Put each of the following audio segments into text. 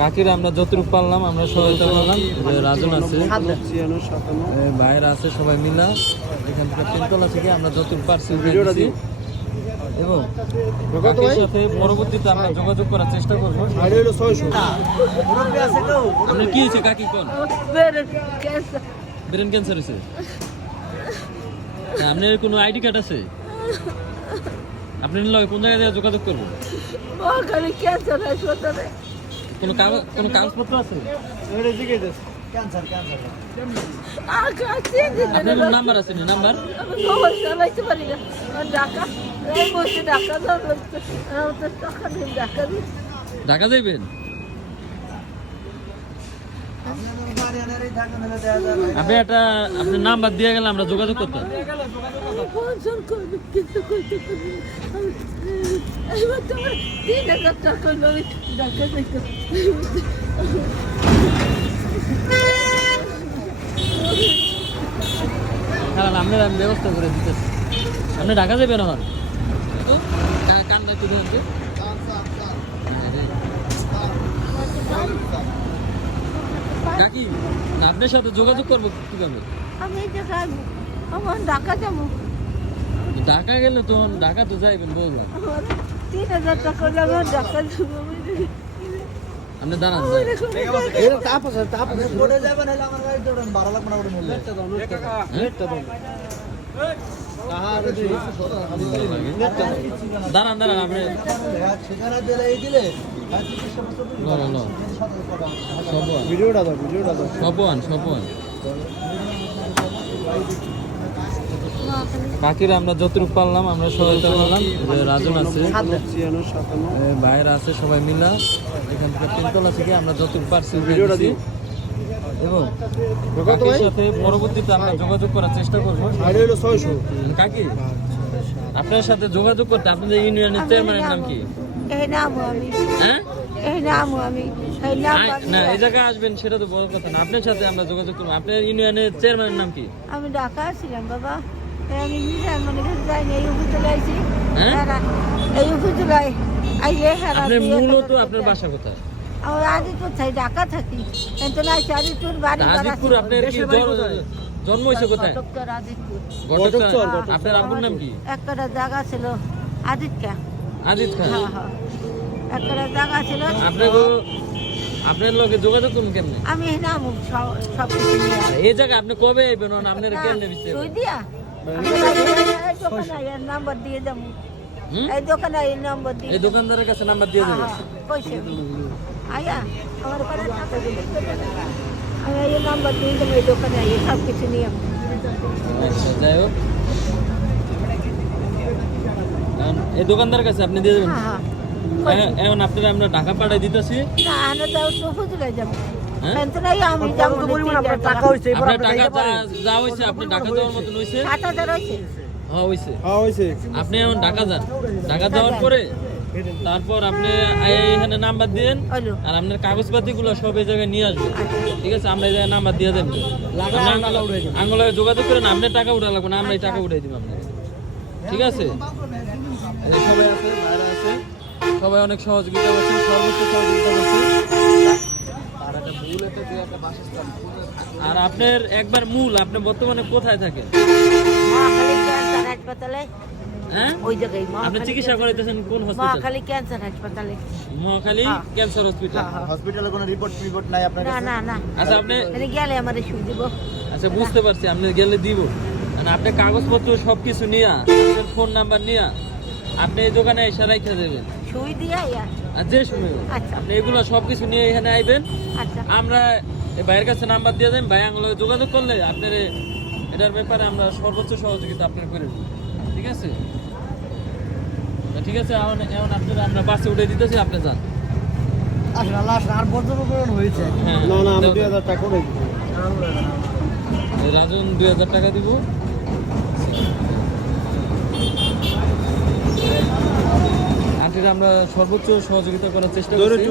বাকিরা আমরা যতটুকু পারলাম আমরা সহায়তা করলাম রাজন আছে। ভাইয়েরা আছে সবাই মিলা। এখান থেকে তিনতলা থেকে আমরা যতটুকু পারছি। এবং কাকির? সাথে পরবর্তীতে আমরা যোগাযোগ করার চেষ্টা করব। আপনার কি হয়েছে কাকি কোন? ব্রেন ক্যান্সার হয়েছে? আপনার কোনো আইডি কার্ড আছে? আপনি লগে কোন জায়গায় যোগাযোগ করব? ক্যান্সার হাসপাতালে। কোনো কাগজ কোনো কাগজপত্র আছে? আকাশে আপনার নাম্বার আছে না? নাম্বার আমি মোবাইল চালাইতে পারি না আমার টাকা এই বসে টাকা দাও আমার তো টাকা নেই টাকা দিই ঢাকা যাইবেন আপনি একটা আপনার নাম্বার দিয়ে গেলে আমরা যোগাযোগ করতাম দিতে আপনার আমি ব্যবস্থা করে দিতেছি। আপনি ঢাকা যাবেন আমার কানটা একটু ধরেন কাকি না, আপনার সাথে যোগাযোগ করব কীভাবে? আমি আমার টাকা যাব। ঢাকা গেলে তো ঢাকা তো যাইবেন বলব তিন হাজার টাকা লাগবে ঢাকা যাব। আপনি দাঁড়ান এটা তাপ আছে তাপ আছে। আমার গাড়ি দাঁড়ান দাঁড়ান সবন সবন বাকিরা আমরা যতটুকু পারলাম, আমরা সহায়তা করলাম রাজন আছে ভাইয়েরা আছে, সবাই মিলা। এখান থেকে তিনতলা থেকে আমরা যতটুকু পারছি ভিডিওটা দিছি। এবং কাকির সাথে পরবর্তীতে আমরা যোগাযোগ করার চেষ্টা করব। আর হলো ছয়শো। কাকি? আপনার সাথে যোগাযোগ করতে আপনাদের ইউনিয়নের চেয়ারম্যানের নাম কি? হ্যাঁ? না এই জায়গায় আসবেন সেটা তো বড় কথা না। আপনার সাথে আমরা যোগাযোগ করব। আপনার ইউনিয়নের চেয়ারম্যানের নাম কি? আমি ঢাকা আসছিলাম বাবা। আমি নিজে কাছে যাইনি এই উপজেলা আইছি। হ্যাঁ? এই উপজেলায় আইলে আপনার মূলত আপনার বাসা কোথায়? আমার আদিপুর থাই ঢাকা থাকি। কিন্তু না আদিপুর বাড়ি আজিদপুর আপনার কি জন্ম হয়েছে কোথায়? ঘটকচর ঘটকচর, আপনার আব্বুর নাম কি? একটা জায়গা ছিল খান হ্যাঁ হ্যাঁ। একটা জায়গা ছিল। আপনার আপনার লোকে যোগাযোগ করুন কেমনে? আমি এই সব আপনি কবে আইবেন আপনার কেমনে দিচ্ছে সুই দিয়া। এই দোকানে এই নাম্বার দিয়ে যাব এই দোকানে এই নাম্বার দিয়ে এই দোকানদারের কাছে নাম্বার দিয়ে হ্যাঁ, দেবেন হ্যাঁ, কইছে আয়া আমার ঘরে টাকা দিলে আমি এই নাম্বার দিয়ে দেবো এই দোকানে আইয়ে সব কিছু নিয়ে আচ্ছা, যাই হোক। এই দোকানদারের কাছে আপনি দিয়ে দেবেন? হ্যাঁ হ্যাঁ। এখন আপনারা আমরা টাকা পাঠাই দিতেছি। না আনে দাও তো হুজুরে যাব। হ্যাঁ? টাকা হয়েছে যা- হয়েছে আপনি মতন হ্যাঁ হয়েছে হ্যাঁ হয়েছে আপনি এখন ঢাকা যান। ঢাকা যাওয়ার পরে তারপর আপনি এখানে নাম্বার দিন আর আপনার কাগজপাতি গুলো সব এই জায়গায় নিয়ে আসবেন। ঠিক আছে আমরা এই জায়গায় নাম্বার দিয়ে দেবো আঙ্গুলে যোগাযোগ করেন আপনি টাকা উঠা লাগবে না আমরা এই টাকা উঠাই দিব আপনাকে। ঠিক আছে? সবাই আছে ভাইরা আছে সবাই অনেক সহযোগিতা করছে সর্বোচ্চ সহযোগিতা করছে। আর আপনার একবার মূল আপনি বর্তমানে কোথায় থাকেন? হাসপাতালে ওই জায়গায় আপনি চিকিৎসা করাইতেছেন কোন হসপিটাল মহাখালী ক্যান্সার হাসপাতালে। মহাখালী। Cancer hospital. হসপিটালে কোনো রিপোর্ট রিপোর্ট নাই আপনার না না না। আচ্ছা আপনি এখানে গেলে আমার সুই দিব। আচ্ছা বুঝতে পারছি আপনি গেলে দিব। মানে আপনি কাগজপত্র সব কিছু নিয়ে ফোন নাম্বার নিয়ে আপনি এই দোকানে এসে রেখে দেবেন। সুই দিয়ে আর যে শুনে আচ্ছা। আপনি এগুলো সব কিছু নিয়ে এখানে আইবেন। আচ্ছা। আমরা এই ভাইয়ের কাছে নাম্বার দিয়ে দেন। ভাই আঙুলে যোগাযোগ করলে আপনার এটার ব্যাপারে আমরা সর্বোচ্চ সহযোগিতা আপনার করে দেব। ঠিক আছে? ঠিক আছে এখন এখন আপনার আমরা বাসে উঠে দিতেছি আপনি যান। আসলে লাশ আর পর্যটন হয়েছে। হ্যাঁ। না না আমি দুই হাজার টাকা করে এই রাজন দুই হাজার টাকা দিব। আন্টিরা আমরা সর্বোচ্চ সহযোগিতা করার চেষ্টা করছি।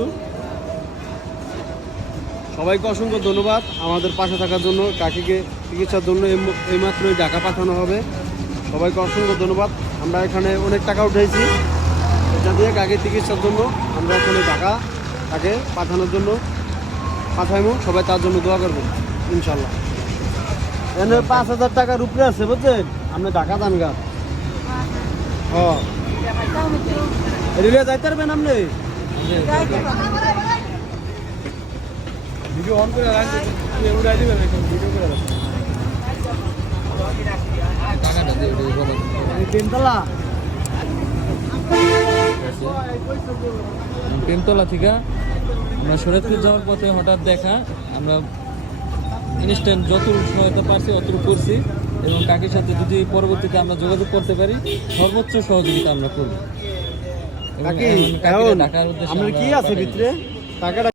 সবাইকে অসংখ্য ধন্যবাদ। আমাদের পাশে থাকার জন্য কাকিকে চিকিৎসার জন্য এই- এইমাত্রই টাকা পাঠানো হবে। সবাইকে অসংখ্য ধন্যবাদ। আমরা এখানে অনেক টাকা উঠেছি এটা দিয়ে কাকির চিকিৎসার জন্য আমরা এখানে টাকা তাকে পাঠানোর জন্য পাঠাইমো। সবাই তার জন্য দোয়া করব ইনশাল্লাহ এনে পাঁচ হাজার টাকার উপরে আছে, বুঝছেন? আপনি ঢাকা দান গা। ও রিলে যাইতে পারবেন আপনি? ভিডিও অন করে ভিডিও করে রাখবেন টাকাটা দিয়ে ওটা বলো। তিনতলা প্রেমতলা থেকে আমরা শরীয়তপুর যাওয়ার পথে হঠাৎ দেখা আমরা ইনস্ট্যান্ট যত সহায়তা পারছি অতটুকু করছি এবং কাকির সাথে যদি পরবর্তীতে আমরা যোগাযোগ করতে পারি সর্বোচ্চ সহযোগিতা আমরা করব। আপনার কি আছে ভিতরে? টাকাটা